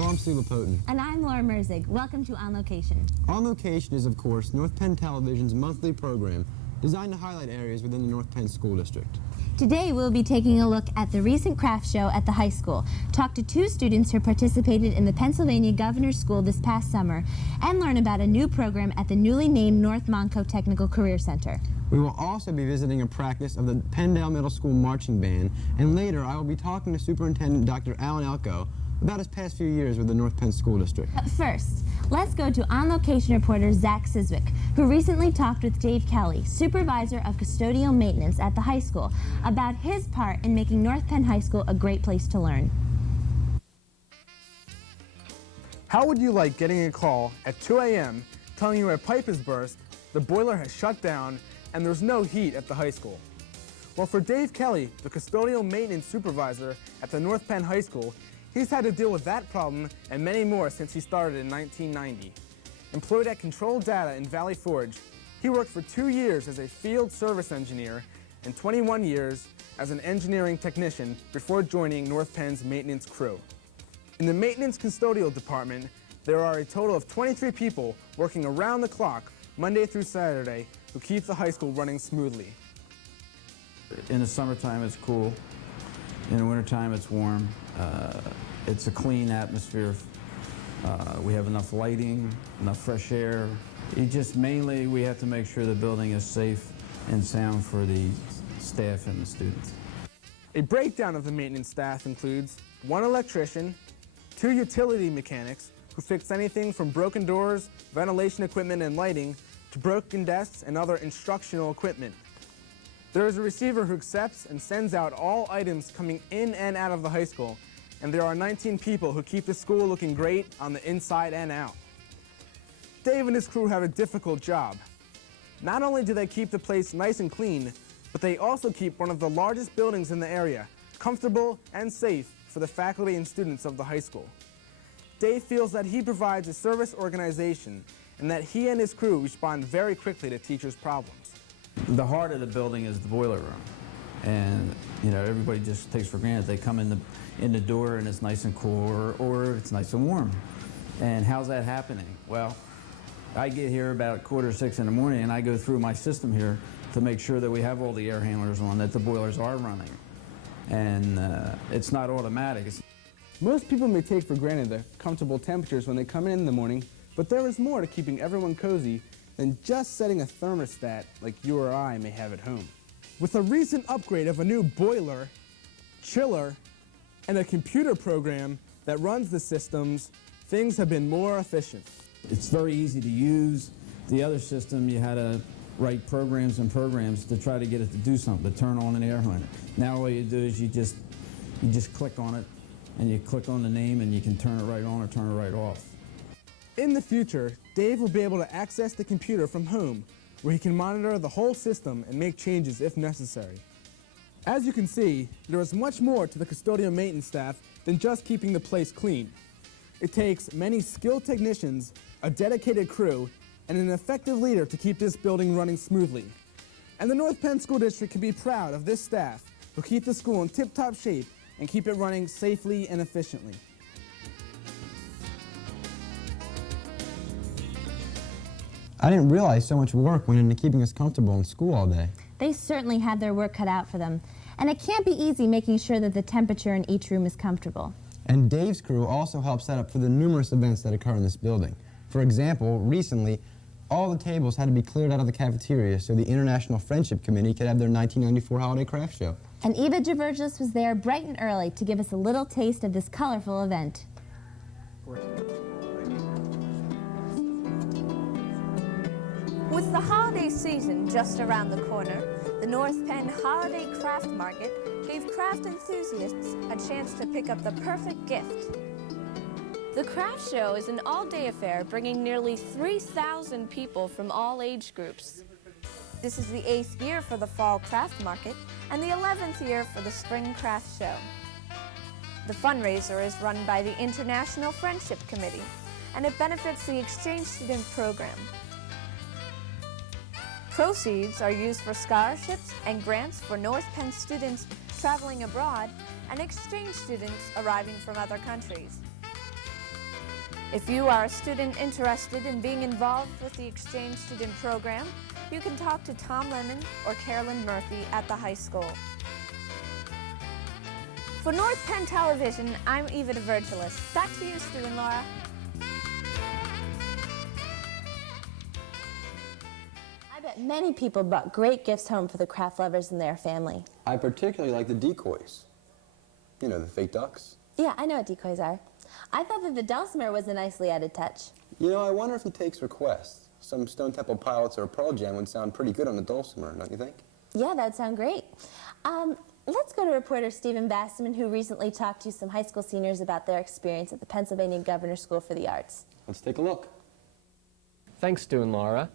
Well, I'm Sula Poten. And I'm Laura Merzig. Welcome to On Location. On Location is, of course, North Penn Television's monthly program designed to highlight areas within the North Penn School District. Today we'll be taking a look at the recent craft show at the high school, talk to two students who participated in the Pennsylvania Governor's School this past summer, and learn about a new program at the newly named North Monco Technical Career Center. We will also be visiting a practice of the Penndale Middle School Marching Band, and later I will be talking to Superintendent Dr. Elko about his past few years with the North Penn School District. But first, let's go to On Location reporter Zach Siswick, who recently talked with Dave Kelly, supervisor of custodial maintenance at the high school, about his part in making North Penn High School a great place to learn. How would you like getting a call at 2 a.m. telling you a pipe has burst, the boiler has shut down, and there's no heat at the high school? Well, for Dave Kelly, the custodial maintenance supervisor at the North Penn High School, he's had to deal with that problem and many more since he started in 1990. Employed at Control Data in Valley Forge, he worked for 2 years as a field service engineer and 21 years as an engineering technician before joining North Penn's maintenance crew. In the maintenance custodial department, there are a total of 23 people working around the clock, Monday through Saturday, who keep the high school running smoothly. In the summertime, it's cool. In the wintertime, it's warm. It's a clean atmosphere. We have enough lighting, enough fresh air. Mainly, we have to make sure the building is safe and sound for the staff and the students. A breakdown of the maintenance staff includes 1 electrician, 2 utility mechanics who fix anything from broken doors, ventilation equipment and lighting, to broken desks and other instructional equipment. There is a receiver who accepts and sends out all items coming in and out of the high school, and there are 19 people who keep the school looking great on the inside and out. Dave and his crew have a difficult job. Not only do they keep the place nice and clean, but they also keep one of the largest buildings in the area, comfortable and safe for the faculty and students of the high school. Dave feels that he provides a service organization and that he and his crew respond very quickly to teachers' problems. The heart of the building is the boiler room. And, everybody just takes for granted they come in the door and it's nice and cool or it's nice and warm. And how's that happening? Well, I get here about 5:45 in the morning and I go through my system here to make sure that we have all the air handlers on, that the boilers are running. And it's not automatic. Most people may take for granted the comfortable temperatures when they come in the morning, but there is more to keeping everyone cozy than just setting a thermostat like you or I may have at home. With a recent upgrade of a new boiler, chiller, and a computer program that runs the systems, things have been more efficient. It's very easy to use. The other system, you had to write programs and programs to try to get it to do something, to turn on an air handler. Now all you do is you just click on it, and you click on the name, and you can turn it right on or turn it right off. In the future, Dave will be able to access the computer from home, where he can monitor the whole system and make changes if necessary. As you can see, there is much more to the custodial maintenance staff than just keeping the place clean. It takes many skilled technicians, a dedicated crew, and an effective leader to keep this building running smoothly. And the North Penn School District can be proud of this staff who keep the school in tip-top shape and keep it running safely and efficiently. I didn't realize so much work went into keeping us comfortable in school all day. They certainly had their work cut out for them. And it can't be easy making sure that the temperature in each room is comfortable. And Dave's crew also helped set up for the numerous events that occur in this building. For example, recently, all the tables had to be cleared out of the cafeteria so the International Friendship Committee could have their 1994 holiday craft show. And Eva Gevergis was there bright and early to give us a little taste of this colorful event. With the holiday season just around the corner, the North Penn Holiday Craft Market gave craft enthusiasts a chance to pick up the perfect gift. The craft show is an all-day affair bringing nearly 3,000 people from all age groups. This is the 8th year for the Fall Craft Market and the 11th year for the Spring Craft Show. The fundraiser is run by the International Friendship Committee, and it benefits the exchange student program. Proceeds are used for scholarships and grants for North Penn students traveling abroad and exchange students arriving from other countries. If you are a student interested in being involved with the exchange student program, you can talk to Tom Lemon or Carolyn Murphy at the high school. For North Penn Television, I'm Eva DeVirtulis. Back to you, Stu and Laura. I bet many people brought great gifts home for the craft lovers and their family. I particularly like the decoys. You know, the fake ducks. Yeah, I know what decoys are. I thought that the dulcimer was a nicely added touch. You know, I wonder if he takes requests. Some Stone Temple Pilots or Pearl Jam would sound pretty good on the dulcimer, don't you think? Yeah, that'd sound great. Let's go to reporter Stephen Bassman, who recently talked to some high school seniors about their experience at the Pennsylvania Governor's School for the Arts. Let's take a look. Thanks, Stu and Laura.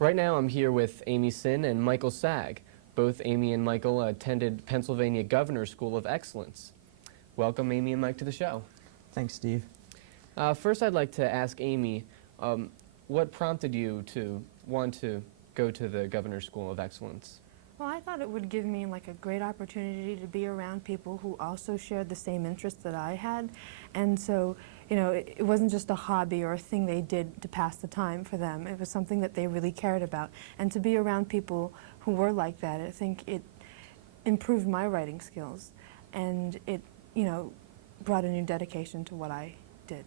Right now I'm here with Amy Sin and Michael Sag. Both Amy and Michael attended Pennsylvania Governor's School of Excellence. Welcome, Amy and Mike, to the show. Thanks, Steve. First, I'd like to ask Amy, what prompted you to want to go to the Governor's School of Excellence? Well, I thought it would give me like a great opportunity to be around people who also shared the same interests that I had. And so, you know, it wasn't just a hobby or a thing they did to pass the time for them. It was something that they really cared about. And to be around people who were like that, I think it improved my writing skills. And it, you know, brought a new dedication to what I did.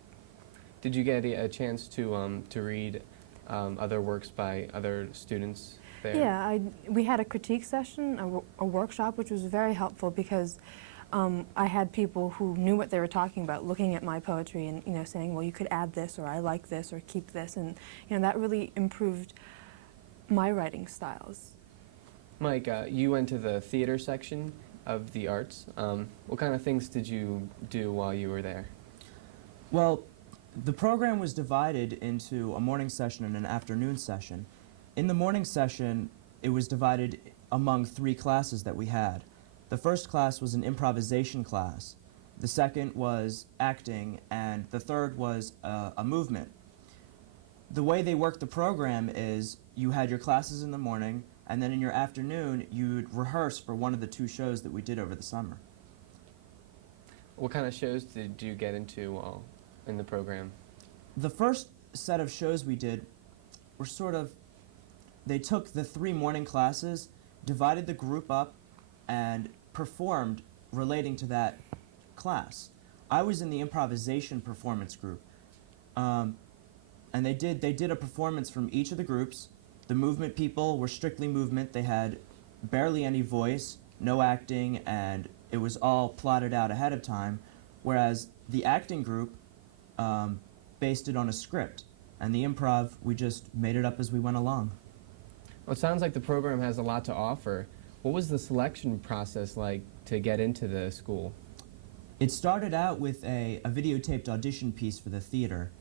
Did you get a chance to read other works by other students there? Yeah, we had a critique session, a workshop, which was very helpful because I had people who knew what they were talking about looking at my poetry and, you know, saying, well, you could add this, or I like this, or keep this, and, you know, that really improved my writing styles. Mike, you went to the theater section of the arts. What kind of things did you do while you were there? Well, the program was divided into a morning session and an afternoon session. In the morning session, it was divided among 3 classes that we had. The first class was an improvisation class, the second was acting, and the third was a movement. The way they worked the program is you had your classes in the morning, and then in your afternoon, you'd rehearse for one of the 2 shows that we did over the summer. What kind of shows did you get into in the program? The first set of shows we did were sort of, they took the 3 morning classes, divided the group up, and performed relating to that class. I was in the improvisation performance group, and they did a performance from each of the groups. The movement people were strictly movement. They had barely any voice, no acting, and it was all plotted out ahead of time, whereas the acting group based it on a script, and the improv, we just made it up as we went along. Well, it sounds like the program has a lot to offer. What was the selection process like to get into the school? It started out with a videotaped audition piece for the theater,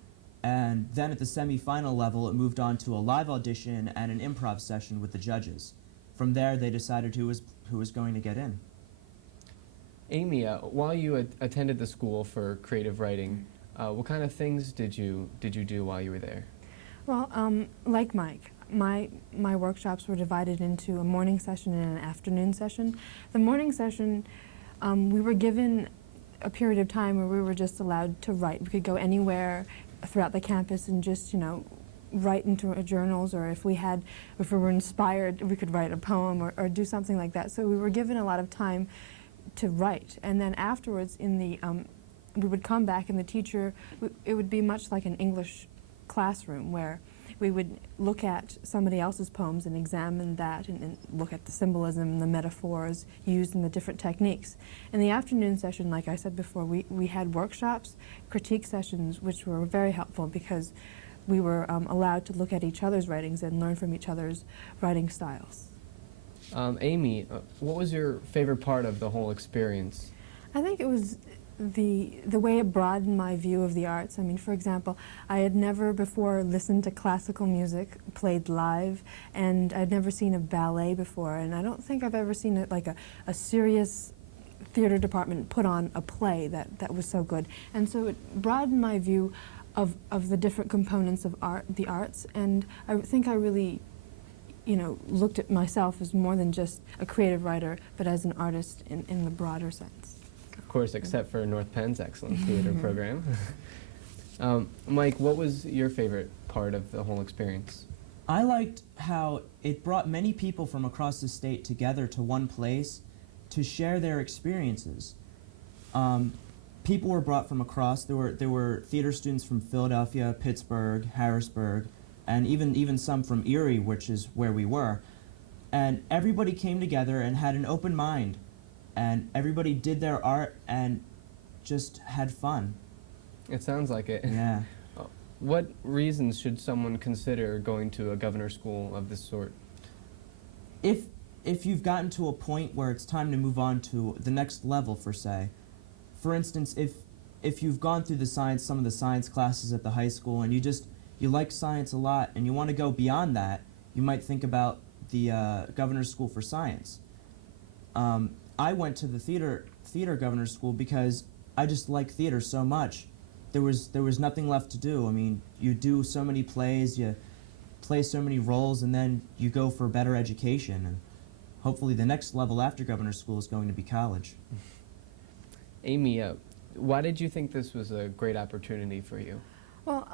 and then at the semi-final level it moved on to a live audition and an improv session with the judges. From there they decided who was going to get in. Amy, while you attended the school for creative writing, what kind of things did you do while you were there? Well, like Mike, my workshops were divided into a morning session and an afternoon session. The morning session, we were given a period of time where we were just allowed to write. We could go anywhere throughout the campus and just, you know, write into our journals, or if we were inspired, we could write a poem or do something like that. So we were given a lot of time to write. And then afterwards, we would come back and the teacher, it would be much like an English classroom where we would look at somebody else's poems and examine that and look at the symbolism and the metaphors used in the different techniques. In the afternoon session, like I said before, we had workshops, critique sessions, which were very helpful because we were allowed to look at each other's writings and learn from each other's writing styles. Amy, what was your favorite part of the whole experience? I think it was the way it broadened my view of the arts. I mean, for example, I had never before listened to classical music played live, and I'd never seen a ballet before, and I don't think I've ever seen a serious theater department put on a play that was so good. And so it broadened my view of the different components of the arts, and I think I really, you know, looked at myself as more than just a creative writer, but as an artist in the broader sense. Of course, except for North Penn's excellent theater program. Mike, what was your favorite part of the whole experience? I liked how it brought many people from across the state together to one place to share their experiences. People were brought from across. There were theater students from Philadelphia, Pittsburgh, Harrisburg, and even some from Erie, which is where we were. And everybody came together and had an open mind, and everybody did their art and just had fun. It sounds like it. Yeah. What reasons should someone consider going to a governor's school of this sort? If you've gotten to a point where it's time to move on to the next level, for instance, if you've gone through some of the science classes at the high school and you like science a lot and you want to go beyond that, you might think about the Governor's School for Science. I went to the theater Governor's School because I just like theater so much. There was nothing left to do. I mean, you do so many plays, you play so many roles, and then you go for better education. And hopefully the next level after Governor's School is going to be college. Amy, why did you think this was a great opportunity for you? Well,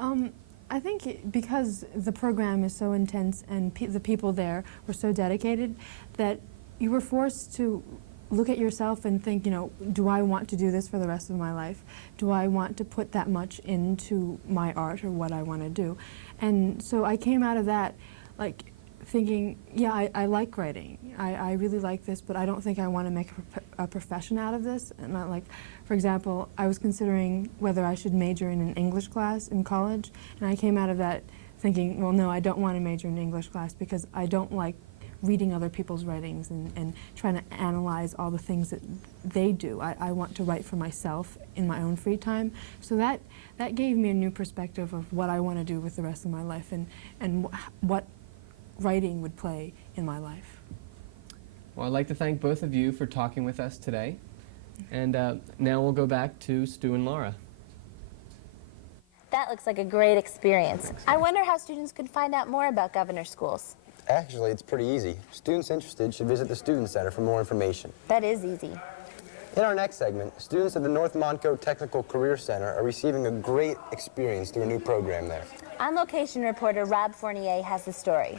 I think because the program is so intense and the people there were so dedicated that you were forced to look at yourself and think, do I want to do this for the rest of my life? Do I want to put that much into my art or what I want to do? And so I came out of that like thinking, yeah, I like writing. I really like this, but I don't think I want to make a profession out of this. And for example, I was considering whether I should major in an English class in college, and I came out of that thinking, well, no, I don't want to major in an English class because I don't like reading other people's writings and trying to analyze all the things that they do. I want to write for myself in my own free time. So that gave me a new perspective of what I want to do with the rest of my life and what writing would play in my life. Well, I'd like to thank both of you for talking with us today. And now we'll go back to Stu and Laura. That looks like a great experience. I wonder how students could find out more about governor schools. Actually, it's pretty easy. Students interested should visit the Student Center for more information. That is easy. In our next segment, students at the North Montco Technical Career Center are receiving a great experience through a new program there. On location reporter Rob Fournier has the story.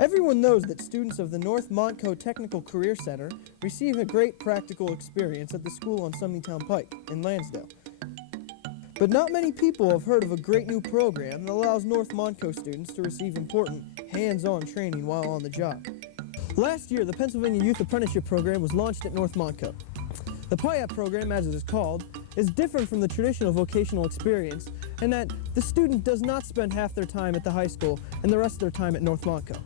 Everyone knows that students of the North Montco Technical Career Center receive a great practical experience at the school on Sumneytown Pike in Lansdale. But not many people have heard of a great new program that allows North Montco students to receive important hands-on training while on the job. Last year, the Pennsylvania Youth Apprenticeship Program was launched at North Montco. The PYAP program, as it is called, is different from the traditional vocational experience in that the student does not spend half their time at the high school and the rest of their time at North Montco.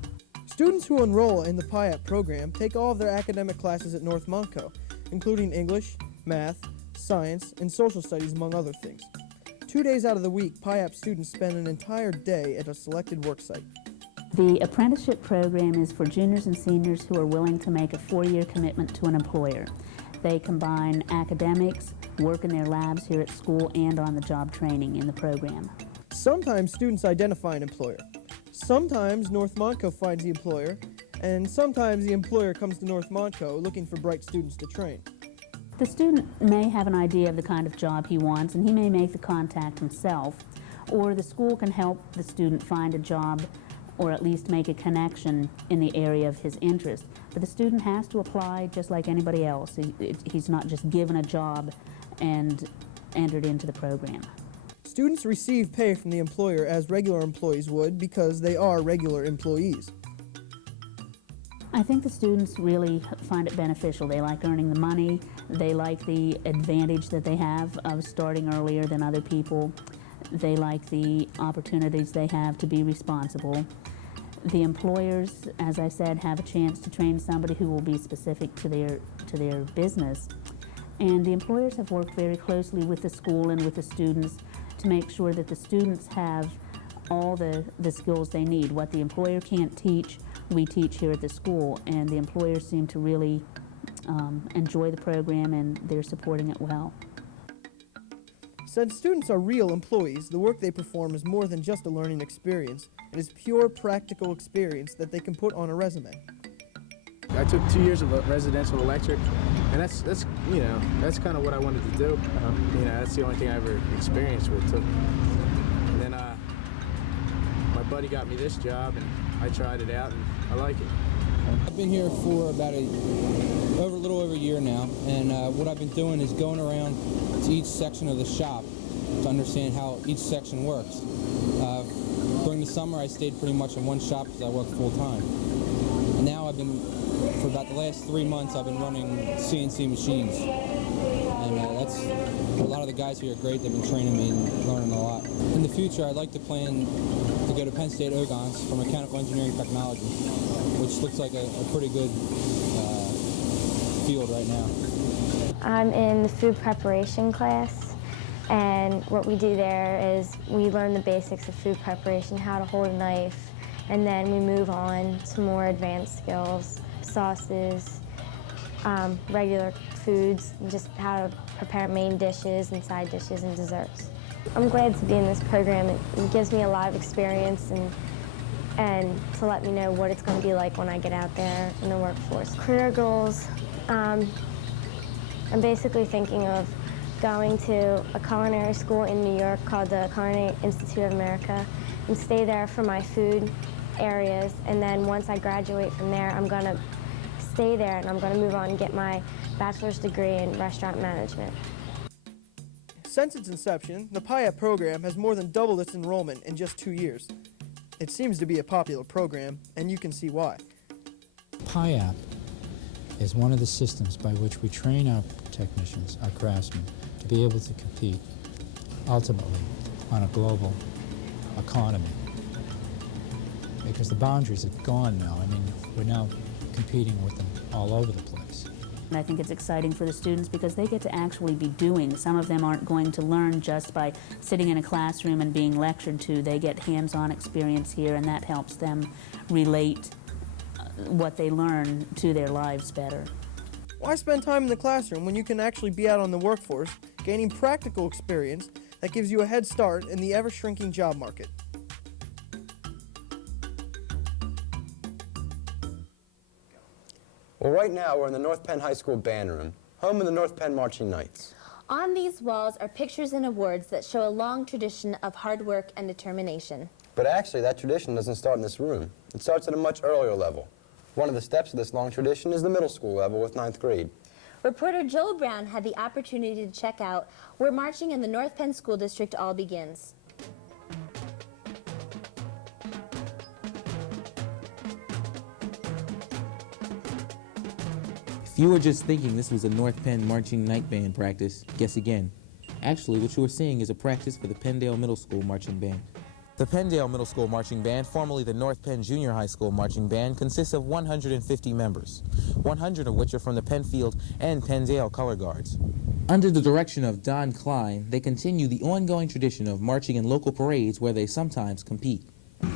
Students who enroll in the PYAP program take all of their academic classes at North Montco, including English, math, science, and social studies, among other things. 2 days out of the week, PYAP students spend an entire day at a selected work site. The apprenticeship program is for juniors and seniors who are willing to make a 4-year commitment to an employer. They combine academics, work in their labs here at school, and on-the-job training in the program. Sometimes students identify an employer. Sometimes North Montco finds the employer, and sometimes the employer comes to North Montco looking for bright students to train. The student may have an idea of the kind of job he wants, and he may make the contact himself, or the school can help the student find a job or at least make a connection in the area of his interest. But the student has to apply just like anybody else. He's not just given a job and entered into the program. Students receive pay from the employer as regular employees would because they are regular employees. I think the students really find it beneficial. They like earning the money. They like the advantage that they have of starting earlier than other people. They like the opportunities they have to be responsible. The employers, as I said, have a chance to train somebody who will be specific to their business. And the employers have worked very closely with the school and with the students to make sure that the students have all the skills they need. What the employer can't teach, we teach here at the school, and the employers seem to really enjoy the program, and they're supporting it well. Since students are real employees, the work they perform is more than just a learning experience. It is pure practical experience that they can put on a resume. I took 2 years of residential electric, and that's kind of what I wanted to do. That's the only thing I ever experienced with. And then my buddy got me this job, and I tried it out, and I like it. I've been here for about a little over a year now, and what I've been doing is going around to each section of the shop to understand how each section works. During the summer, I stayed pretty much in one shop because I work full-time. And now for about the last 3 months, I've been running CNC machines. And that's, a lot of the guys here are great. They've been training me and learning a lot. In the future, I'd like to plan to go to Penn State Ogons for mechanical engineering technology, which looks like a pretty good field right now. I'm in the food preparation class, and what we do there is we learn the basics of food preparation, how to hold a knife, and then we move on to more advanced skills, sauces, regular foods, and just how to prepare main dishes and side dishes and desserts. I'm glad to be in this program. It gives me a lot of experience and to let me know what it's going to be like when I get out there in the workforce. Career goals, I'm basically thinking of going to a culinary school in New York called the Culinary Institute of America and stay there for my food areas, and then once I graduate from there, I'm going to stay there and I'm going to move on and get my bachelor's degree in restaurant management. Since its inception, the PYAP program has more than doubled its enrollment in just 2 years. It seems to be a popular program, and you can see why. PYAP is one of the systems by which we train our technicians, our craftsmen, to be able to compete ultimately on a global economy. Because the boundaries are gone now. I mean, we're now competing with them all over the place. And I think it's exciting for the students because they get to actually be doing. Some of them aren't going to learn just by sitting in a classroom and being lectured to. They get hands-on experience here, and that helps them relate what they learn to their lives better. Why spend time in the classroom when you can actually be out on the workforce, gaining practical experience that gives you a head start in the ever-shrinking job market? Well, right now we're in the North Penn High School band room, home of the North Penn Marching Knights. On these walls are pictures and awards that show a long tradition of hard work and determination. But actually, that tradition doesn't start in this room. It starts at a much earlier level. One of the steps of this long tradition is the middle school level with 9th grade. Reporter Joel Brown had the opportunity to check out where marching in the North Penn School District all begins. If you were just thinking this was a North Penn Marching Night Band practice, guess again. Actually, what you are seeing is a practice for the Penndale Middle School Marching Band. The Penndale Middle School Marching Band, formerly the North Penn Junior High School Marching Band, consists of 150 members, 100 of which are from the Penfield and Penndale Color Guards. Under the direction of Don Klein, they continue the ongoing tradition of marching in local parades where they sometimes compete.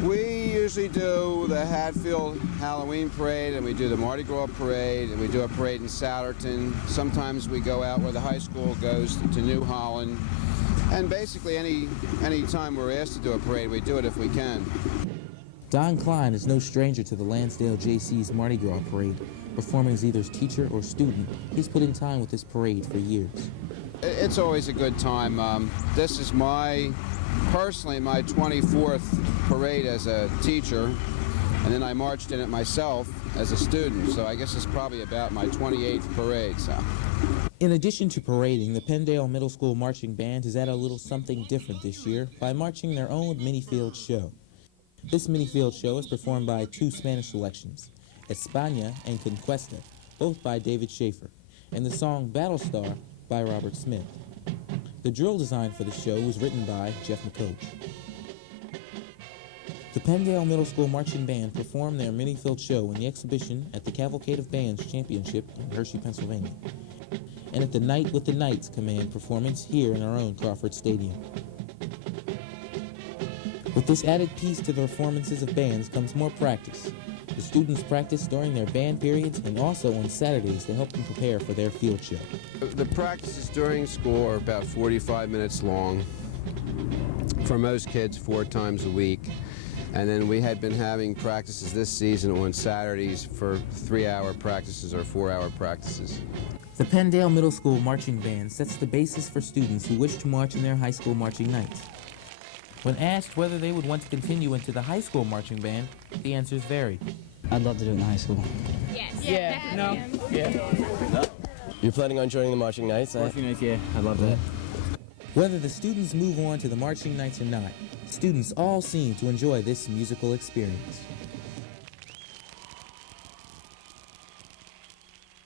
We usually do the Hatfield Halloween Parade, and we do the Mardi Gras Parade, and we do a parade in Souderton. Sometimes we go out where the high school goes to New Holland. And basically any time we're asked to do a parade, we do it if we can. Don Klein is no stranger to the Lansdale JC's Mardi Gras Parade. Performing as either student or student, he's put in time with this parade for years. It's always a good time. This is personally my 24th parade as a teacher, and then I marched in it myself as a student, so I guess it's probably about my 28th parade. So. In addition to parading, the Penndale Middle School Marching Band has added a little something different this year by marching their own mini-field show. This mini-field show is performed by 2 Spanish selections, España and Conquesta, both by David Schaefer, and the song Battlestar by Robert Smith. The drill design for the show was written by Jeff McCoach. The Penndale Middle School Marching Band performed their mini-field show in the exhibition at the Cavalcade of Bands Championship in Hershey, Pennsylvania, and at the Night with the Knights Command performance here in our own Crawford Stadium. With this added piece to the performances of bands comes more practice, The students practice during their band periods and also on Saturdays to help them prepare for their field show. The practices during school are about 45 minutes long. For most kids, 4 times a week. And then we had been having practices this season on Saturdays for 3-hour practices or 4-hour practices. The Penndale Middle School Marching Band sets the basis for students who wish to march in their high school marching nights. When asked whether they would want to continue into the high school marching band, the answers varied. I'd love to do it in high school. Yes. Yeah. No. Yeah. You're planning on joining the marching nights? Marching nights, yeah. I'd love that. Whether the students move on to the marching nights or not, students all seem to enjoy this musical experience.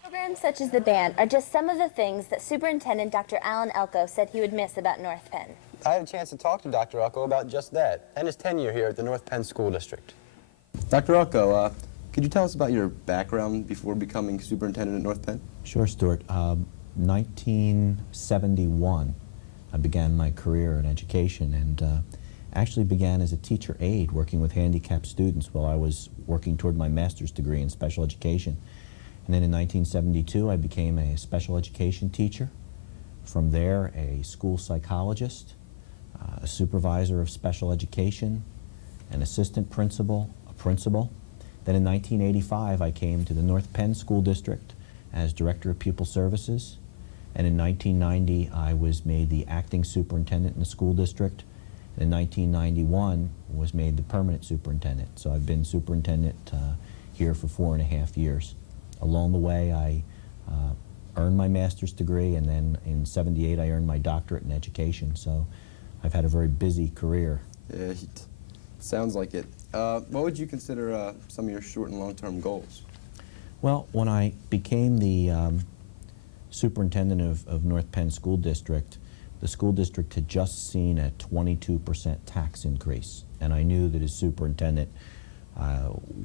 Programs such as the band are just some of the things that Superintendent Dr. Elko said he would miss about North Penn. I had a chance to talk to Dr. Elko about just that and his tenure here at the North Penn School District. Dr. Elko, could you tell us about your background before becoming superintendent at North Penn? Sure, Stuart. 1971, I began my career in education and actually began as a teacher aide working with handicapped students while I was working toward my master's degree in special education. And then in 1972, I became a special education teacher. From there, a school psychologist, a supervisor of special education, an assistant principal, a principal. Then in 1985, I came to the North Penn School District as Director of Pupil Services. And in 1990, I was made the acting superintendent in the school district. And in 1991, was made the permanent superintendent. So I've been superintendent here for 4.5 years. Along the way, I earned my master's degree, and then in '78, I earned my doctorate in education. So I've had a very busy career. Yeah, it sounds like it. What would you consider some of your short and long-term goals? Well, when I became the superintendent of North Penn School District, the school district had just seen a 22% tax increase. And I knew that as superintendent,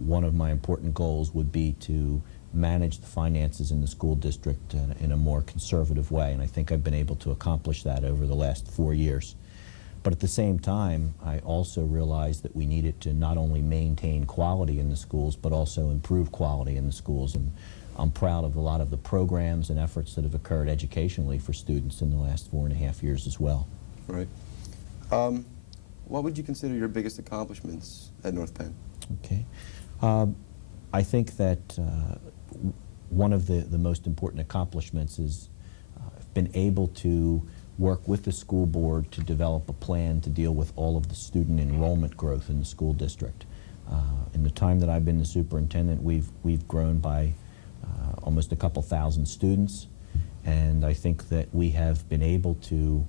one of my important goals would be to manage the finances in the school district in a more conservative way. And I think I've been able to accomplish that over the last 4 years. But at the same time, I also realized that we needed to not only maintain quality in the schools, but also improve quality in the schools. And I'm proud of a lot of the programs and efforts that have occurred educationally for students in the last 4.5 years as well. Right. What would you consider your biggest accomplishments at North Penn? Okay. I think that one of the most important accomplishments is I've been able to work with the school board to develop a plan to deal with all of the student enrollment growth in the school district. In the time that I've been the superintendent, we've grown by almost a couple thousand students, and I think that we have been able to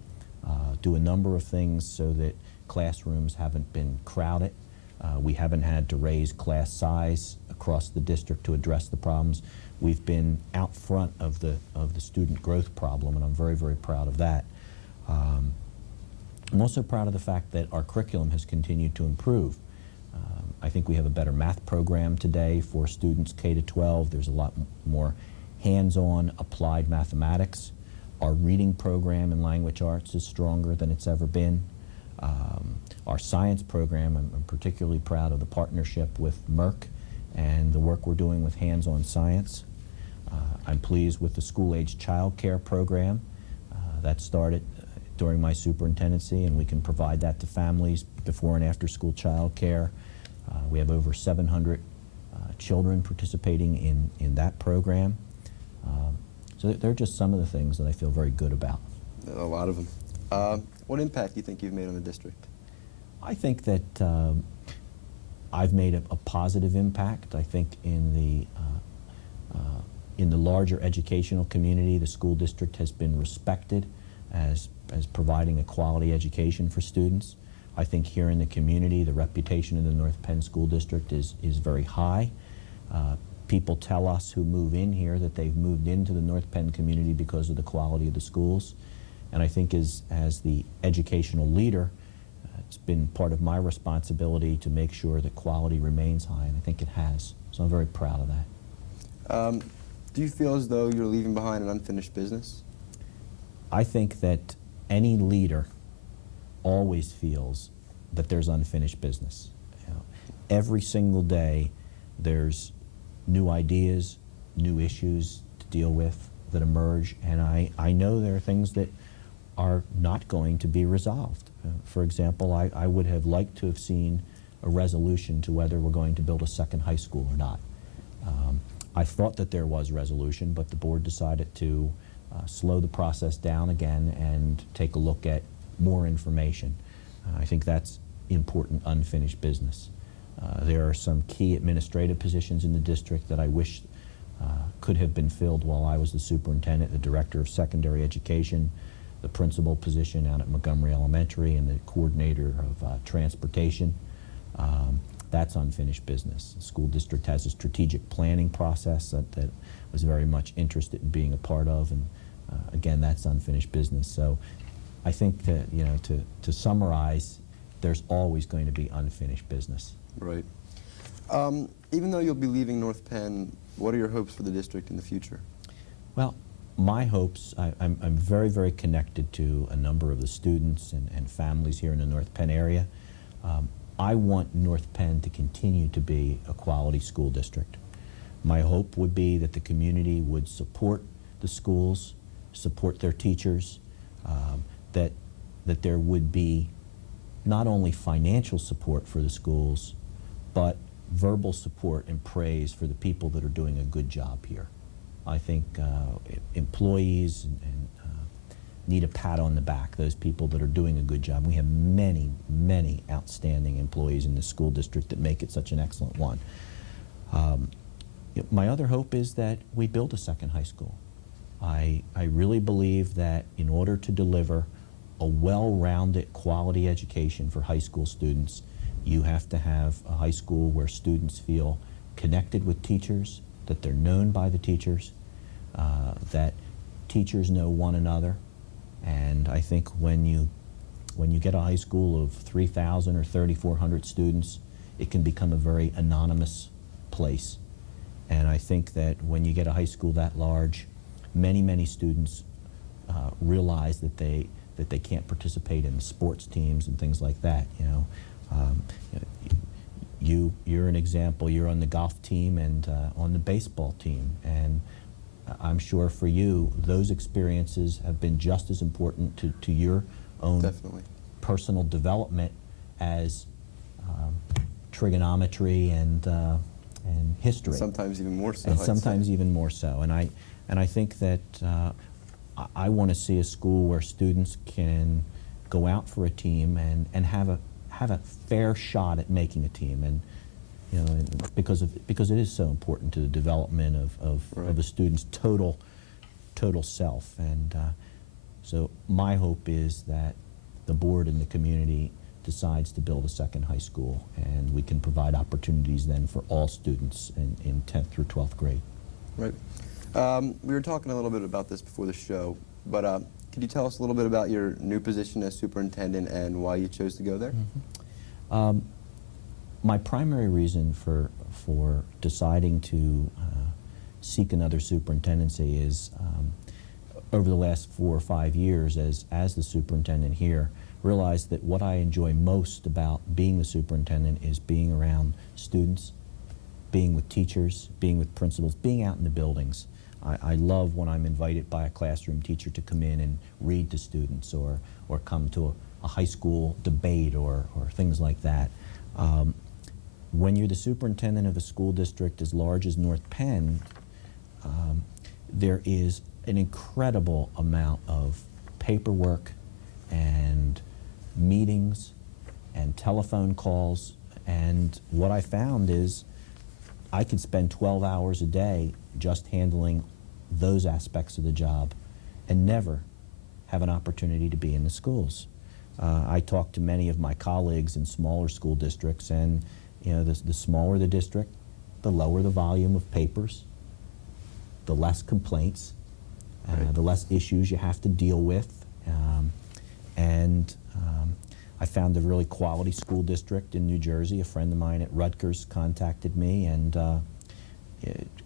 do a number of things so that classrooms haven't been crowded. We haven't had to raise class size across the district to address the problems. We've been out front of the student growth problem, and I'm very, very proud of that. I'm also proud of the fact that our curriculum has continued to improve. I think we have a better math program today for students K to 12. There's a lot more hands-on applied mathematics. Our reading program in language arts is stronger than it's ever been. Our science program, I'm particularly proud of the partnership with Merck and the work we're doing with hands-on science. I'm pleased with the school-age child care program that started during my superintendency, and we can provide that to families before and after school child care. We have over 700 children participating in that program. So they're just some of the things that I feel very good about. A lot of them. What impact do you think you've made on the district? I think that I've made a positive impact. I think in the larger educational community, the school district has been respected as providing a quality education for students. I think here in the community, the reputation of the North Penn School District is very high. People tell us who move in here that they've moved into the North Penn community because of the quality of the schools. And I think as the educational leader, it's been part of my responsibility to make sure that quality remains high, and I think it has. So I'm very proud of that. Do you feel as though you're leaving behind an unfinished business? I think that any leader always feels that there's unfinished business. You know, every single day there's new ideas, new issues to deal with that emerge, and I know there are things that are not going to be resolved. For example, I would have liked to have seen a resolution to whether we're going to build a second high school or not. I thought that there was resolution, but the board decided to slow the process down again and take a look at more information. I think that's important unfinished business. There are some key administrative positions in the district that I wish could have been filled while I was the superintendent, the director of secondary education, the principal position out at Montgomery Elementary, and the coordinator of transportation. That's unfinished business. The school district has a strategic planning process that was very much interested in being a part of, and again, that's unfinished business. So I think that, you know, to summarize, there's always going to be unfinished business. Right. Even though you'll be leaving North Penn, what are your hopes for the district in the future? Well, my hopes, I'm very, very connected to a number of the students and families here in the North Penn area. I want North Penn to continue to be a quality school district. My hope would be that the community would support the schools, support their teachers, that there would be not only financial support for the schools, but verbal support and praise for the people that are doing a good job here. I think employees need a pat on the back, those people that are doing a good job. We have many, many outstanding employees in the school district that make it such an excellent one. My other hope is that we build a second high school. I really believe that in order to deliver a well-rounded quality education for high school students, you have to have a high school where students feel connected with teachers, that they're known by the teachers, that teachers know one another. And I think when you get a high school of 3,000 or 3,400 students, it can become a very anonymous place. And I think that when you get a high school that large, many, many students realize that they can't participate in the sports teams and things like that. You're an example. You're on the golf team and on the baseball team, and I'm sure for you those experiences have been just as important to your own personal development as trigonometry and history. Sometimes even more so. And sometimes even more so. And I think that I want to see a school where students can go out for a team and have a fair shot at making a team, and because it is so important to the development of a student's total self. And so my hope is that the board and the community decides to build a second high school, and we can provide opportunities then for all students in 10th through 12th grade. Right. We were talking a little bit about this before the show, but could you tell us a little bit about your new position as superintendent and why you chose to go there? Mm-hmm. My primary reason for deciding to seek another superintendency is over the last 4 or 5 years as the superintendent here, realized that what I enjoy most about being the superintendent is being around students, being with teachers, being with principals, being out in the buildings. I love when I'm invited by a classroom teacher to come in and read to students, or come to a high school debate or things like that. When you're the superintendent of a school district as large as North Penn, there is an incredible amount of paperwork and meetings and telephone calls, and what I found is I could spend 12 hours a day just handling those aspects of the job and never have an opportunity to be in the schools. I talked to many of my colleagues in smaller school districts, and the smaller the district, the lower the volume of papers, the less complaints, the less issues you have to deal with. I found a really quality school district in New Jersey. A friend of mine at Rutgers contacted me, and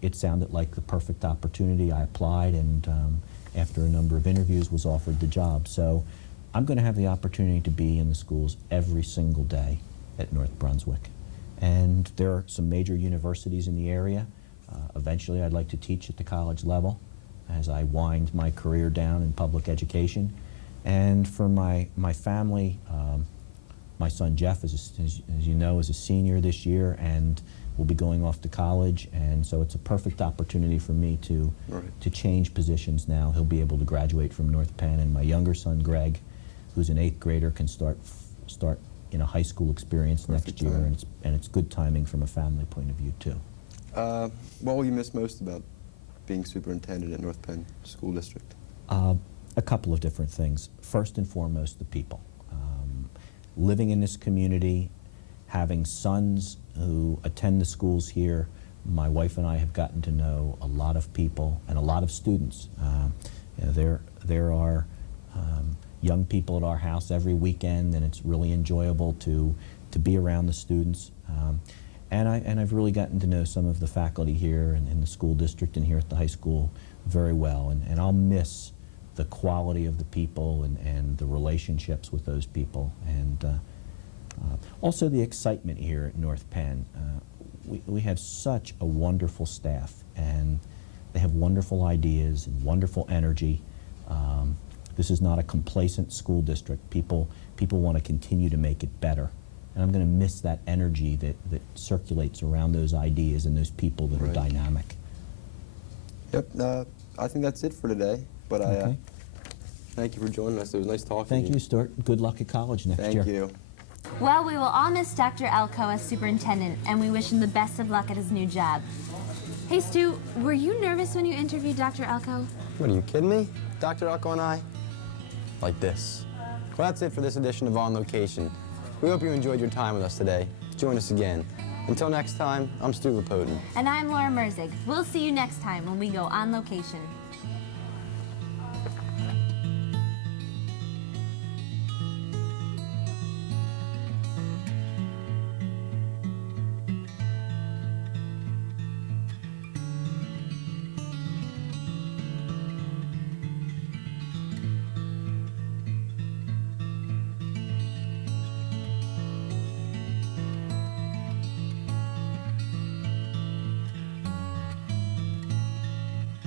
it sounded like the perfect opportunity. I applied, and after a number of interviews was offered the job. So I'm going to have the opportunity to be in the schools every single day at North Brunswick. And there are some major universities in the area. Eventually, I'd like to teach at the college level as I wind my career down in public education. And for my family, my son Jeff, as you know, is a senior this year and will be going off to college, and so it's a perfect opportunity for me to change positions now. He'll be able to graduate from North Penn, and my younger son Greg, who's an 8th grader, can start in a high school experience next year, and it's good timing from a family point of view too. What will you miss most about being superintendent at North Penn School District? A couple of different things. First and foremost, the people. Living in this community, having sons who attend the schools here, my wife and I have gotten to know a lot of people and a lot of students. You know, there are young people at our house every weekend, and it's really enjoyable to be around the students. And I've really gotten to know some of the faculty here and in the school district and here at the high school very well, and I'll miss the quality of the people and the relationships with those people, and also the excitement here at North Penn. We have such a wonderful staff, and they have wonderful ideas and wonderful energy. This is not a complacent school district. People want to continue to make it better. And I'm going to miss that energy that circulates around those ideas and those people that are dynamic. Yep, I think that's it for today. But thank you for joining us. It was nice talking to you. Thank you, Stuart. Good luck at college next year. Thank you. Well, we will all miss Dr. Elko as superintendent, and we wish him the best of luck at his new job. Hey, Stu, were you nervous when you interviewed Dr. Elko? What, are you kidding me? Dr. Elko and I? Like this. Well, that's it for this edition of On Location. We hope you enjoyed your time with us today. Join us again. Until next time, I'm Stu Lapotin. And I'm Laura Merzig. We'll see you next time when we go On Location.